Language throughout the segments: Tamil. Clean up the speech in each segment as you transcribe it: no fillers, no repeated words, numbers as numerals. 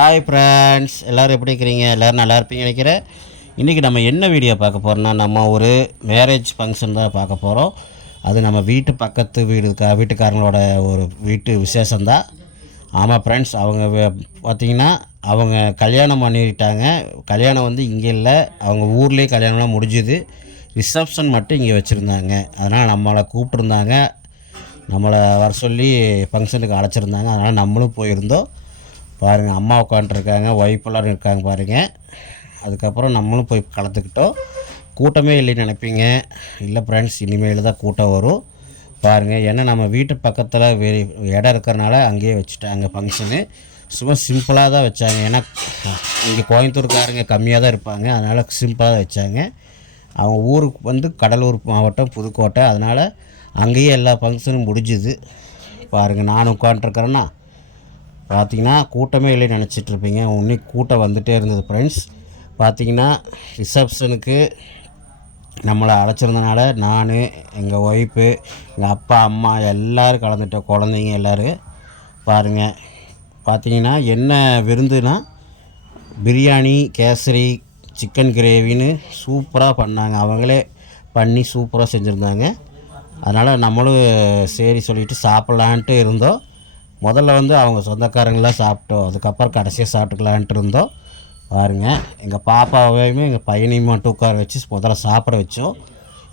ஹாய் ஃப்ரெண்ட்ஸ், எல்லோரும் எப்படி இருக்கிறீங்க? எல்லோரும் நல்லா இருப்பீங்க நினைக்கிறேன். இன்றைக்கி நம்ம என்ன வீடியோ பார்க்க போகிறோம்னா, நம்ம ஒரு மேரேஜ் ஃபங்க்ஷன் தான் பார்க்க போகிறோம். அது நம்ம வீட்டு பக்கத்து வீட்டுக்காரங்களோட ஒரு வீட்டு விசேஷந்தான். ஆமாம் ஃப்ரெண்ட்ஸ், அவங்க பார்த்திங்கன்னா அவங்க கல்யாணம் பண்ணிக்கிட்டாங்க. கல்யாணம் வந்து இங்கே இல்லை, அவங்க ஊர்லேயே கல்யாணம்லாம் முடிஞ்சுது. ரிசப்ஷன் மட்டும் இங்கே வச்சுருந்தாங்க. அதனால் நம்மளை கூப்பிட்ருந்தாங்க, நம்மளை வர சொல்லி ஃபங்க்ஷனுக்கு அழைச்சிருந்தாங்க. அதனால் நம்மளும் போயிருந்தோம். பாருங்கள், அம்மா உட்காண்ட்ருக்காங்க, ஒய்ஃபெல்லாம் இருக்காங்க பாருங்கள். அதுக்கப்புறம் நம்மளும் போய் கலந்துக்கிட்டோம். கூட்டமே இல்லைன்னு நினைப்பீங்க. இல்லை ஃப்ரெண்ட்ஸ், இனிமேல் தான் கூட்டம் வரும் பாருங்கள். ஏன்னா நம்ம வீட்டு பக்கத்தில் இடம் இருக்கிறனால அங்கேயே வச்சுட்டாங்க ஃபங்க்ஷனு. சும்மா சிம்பிளாக தான் வச்சாங்க. ஏன்னா இங்கே கோயம்புத்தூர்காரங்க கம்மியாக தான் இருப்பாங்க, அதனால் சிம்பிளாக தான் வச்சாங்க. அவங்க ஊருக்கு வந்து கடலூர் மாவட்டம் புதுக்கோட்டை, அதனால் அங்கேயே எல்லா ஃபங்க்ஷனும் முடிஞ்சுது. பாருங்கள், நான் உட்காண்ட்ருக்கிறேன்னா பார்த்திங்கன்னா கூட்டமே இல்லைன்னு நினச்சிட்ருப்பீங்க. இன்னைக்கு கூட்டம் வந்துகிட்டே இருந்தது ஃப்ரெண்ட்ஸ். பார்த்திங்கன்னா ரிசப்ஷனுக்கு நம்மளை அழைச்சிருந்தனால நான், எங்கள் ஒய்ஃபு, எங்கள் அப்பா, அம்மா எல்லோரும் கலந்துட்டோம். குழந்தைங்க எல்லோரும் பாருங்கள். பார்த்திங்கன்னா என்ன விருந்துனா பிரியாணி, கேசரி, சிக்கன் கிரேவின்னு சூப்பராக பண்ணாங்க. அவங்களே பண்ணி சூப்பராக செஞ்சுருந்தாங்க. அதனால் நம்மளும் சரி சொல்லிவிட்டு சாப்பிட்லான்ட்டு இருந்தோம். முதல்ல வந்து அவங்க சொந்தக்காரங்களாம் சாப்பிட்டோம், அதுக்கப்புறம் கடைசியாக சாப்பிட்டுக்கலான்ட்டு இருந்தோம். பாருங்கள், எங்கள் பாப்பாவையுமே எங்கள் பையனையும் மட்டும் உட்கார வச்சு முதல்ல சாப்பிட வச்சோம்.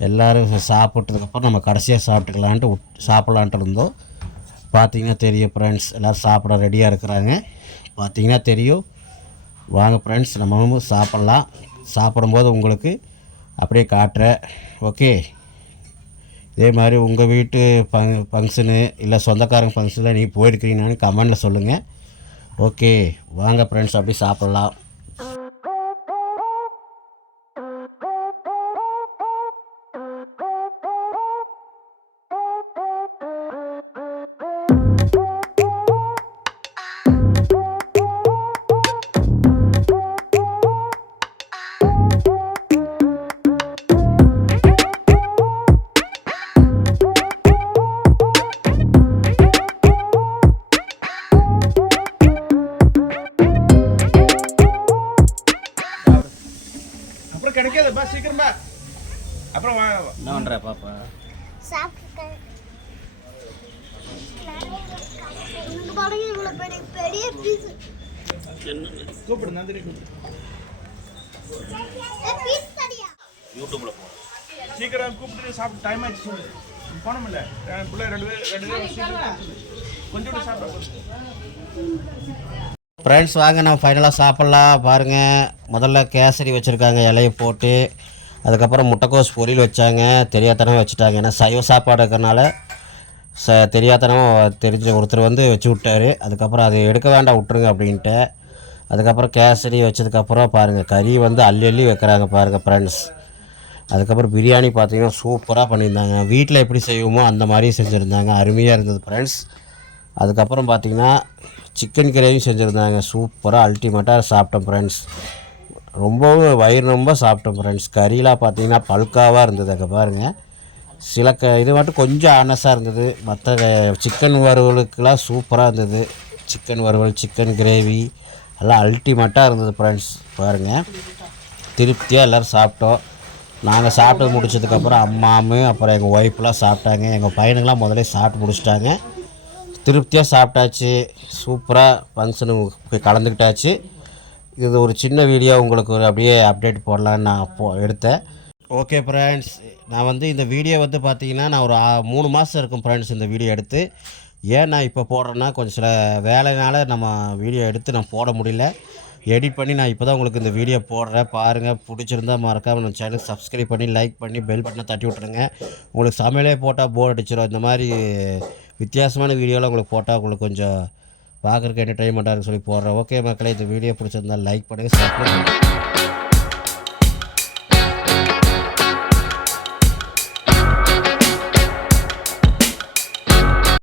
எல்லோரும் சாப்பிட்டதுக்கப்புறம் நம்ம கடைசியாக சாப்பிட்லான்ட்டு இருந்தோம். பார்த்திங்கன்னா தெரியும் ஃப்ரெண்ட்ஸ், எல்லோரும் சாப்பிட ரெடியாக இருக்கிறாங்க. பார்த்திங்கன்னா தெரியும். வாங்க ஃப்ரெண்ட்ஸ், நம்மளும் சாப்பிட்லாம். சாப்பிடும்போது உங்களுக்கு அப்படியே காட்டுறேன். ஓகே, இதே மாதிரி உங்கள் வீட்டு ஃபங்க்ஷனு இல்லை சொந்தக்காரங்க ஃபங்க்ஷனில் நீங்கள் போயிருக்கிறீங்கன்னு கமெண்டில் சொல்லுங்கள். ஓகே, வாங்க ஃப்ரெண்ட்ஸ், அப்படி சாப்பிட்லாம். கிடைக்காது பா, சீக்கிரம் பா. அப்புறம் என்ன பண்ணுற பாப்பா? கூப்பிடு, நந்தினி கூப்பிடு. யூடியூப்ல போ, சீக்கிரம் கூப்பிட்டு சாப்பிட்டு டைம் ஆயிடுச்சு சொல்லு. போனோம்ல பிள்ளை ரெண்டு பேர் கொஞ்சோண்டு சாப்பிட. ஃப்ரெண்ட்ஸ் வாங்க, நம்ம ஃபைனலாக சாப்பிட்லாம். பாருங்கள், முதல்ல கேசரி வச்சுருக்காங்க இலையை போட்டு. அதுக்கப்புறம் முட்டைக்கோஸ் பொரியல் வச்சாங்க. தெரியாதனமாக வச்சுட்டாங்க. ஏன்னா சைவ சாப்பாடு இருக்கிறனால தெரியாதனமாக தெரிஞ்ச ஒருத்தர் வந்து வச்சு விட்டார். அதுக்கப்புறம் அது எடுக்க வேண்டாம், விட்டுருங்க அப்படின்ட்டு. அதுக்கப்புறம் கேசரி வச்சதுக்கப்புறம் பாருங்கள், கறி வந்து அள்ளி அள்ளி வைக்கிறாங்க பாருங்கள் ஃப்ரெண்ட்ஸ். அதுக்கப்புறம் பிரியாணி பார்த்திங்கன்னா சூப்பராக பண்ணியிருந்தாங்க. வீட்டில் எப்படி செய்வோமோ அந்த மாதிரி செஞ்சுருந்தாங்க. அருமையாக இருந்தது ஃப்ரெண்ட்ஸ். அதுக்கப்புறம் பார்த்திங்கன்னா சிக்கன் கிரேவியும் செஞ்சுருந்தாங்க. சூப்பராக அல்டிமேட்டாக சாப்பிட்டோம் ஃப்ரெண்ட்ஸ். ரொம்பவும் வயிறு ரொம்ப சாப்பிட்டோம் ஃப்ரெண்ட்ஸ். கறியெலாம் பார்த்திங்கன்னா பல்காவாக இருந்தது. அங்கே பாருங்கள், சில இது மட்டும் கொஞ்சம் ஆனஸாக இருந்தது. மற்ற சிக்கன் வறுவலுக்கெலாம் சூப்பராக இருந்தது. சிக்கன் வறுவல், சிக்கன் கிரேவி எல்லாம் அல்டிமேட்டாக இருந்தது ஃப்ரெண்ட்ஸ். பாருங்கள், திருப்தியாக எல்லோரும் சாப்பிட்டோம். நாங்கள் சாப்பிட்டு முடிச்சதுக்கப்புறம் அம்மாவும் அப்புறம் எங்கள் ஒய்ஃப்லாம் சாப்பிட்டாங்க. எங்கள் பையனுங்களாம் முதல்ல சாப்பிட்டு முடிச்சிட்டாங்க. திருப்தியாக சாப்பிட்டாச்சு. சூப்பராக ஃபங்க்ஷனுக்கு கலந்துக்கிட்டாச்சு. இது ஒரு சின்ன வீடியோ உங்களுக்கு ஒரு அப்படியே அப்டேட் போடலான்னு நான் எடுத்தேன். ஓகே ஃப்ரெண்ட்ஸ், நான் வந்து இந்த வீடியோ வந்து பார்த்திங்கன்னா நான் ஒரு 3 மாதம் இருக்கும் ஃப்ரெண்ட்ஸ் இந்த வீடியோ எடுத்து. ஏன் நான் இப்போ போடுறேன்னா, கொஞ்சம் சில வேலைனால நம்ம வீடியோ எடுத்து நான் போட முடியல. எடிட் பண்ணி நான் இப்போ தான் உங்களுக்கு இந்த வீடியோ போடுறேன். பாருங்கள், பிடிச்சிருந்தால் மறக்காமல் நம்ம சேனல் சப்ஸ்கிரைப் பண்ணி லைக் பண்ணி பெல் பட்டனை தட்டி விட்ருங்க. உங்களுக்கு சமையலே போட்டால் போர் அடிச்சிடும். இந்த மாதிரி வித்தியாசமான வீடியோலாம் உங்களுக்கு போட்டால் உங்களுக்கு கொஞ்சம் பார்க்குறக்கு என்டர்டைன்மெண்ட்டாக இருக்குன்னு சொல்லி போடுறேன். ஓகே மக்களே, இந்த வீடியோ பிடிச்சிருந்தால் லைக் பண்ணுங்கள், சப்ஸ்கிரைப் பண்ணுங்கள்.